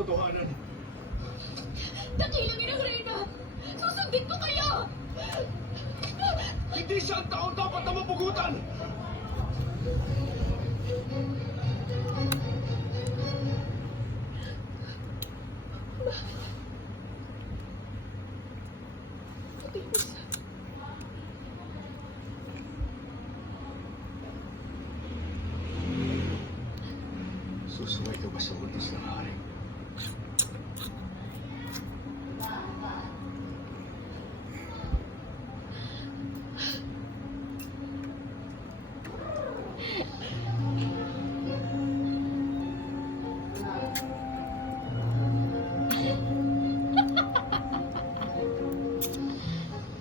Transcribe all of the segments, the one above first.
katotohanan. Dakilangin ang Reyna! Susundin ko kayo! Hindi siya ang taong dapat na mapugutan! Susuway ka ba sa utos ng hari?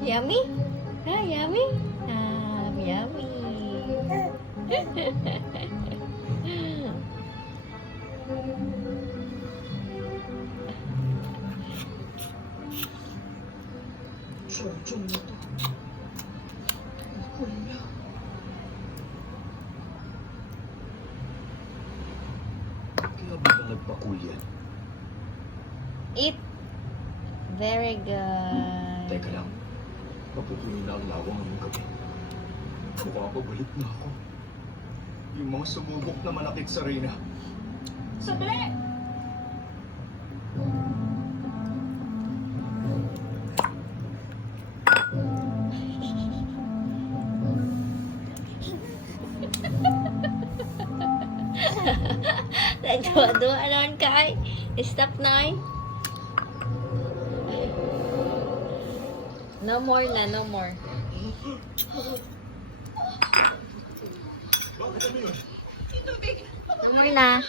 Yummy? Ah, yummy? Yummy. Chong-chong na to. Wala. Kaya ba ka nagpakulyan? Eat. Very good. Teka lang. Mapupunin na ang lawang ngayong gabi. Mukha babalik na ako. Yung mga sumubok na malapit sa Reyna. Sandali! Nagduwa-duwa naman ka ay. Stop na ay. No more na, no more. Bakit ano yun? Yung tubig! No more na.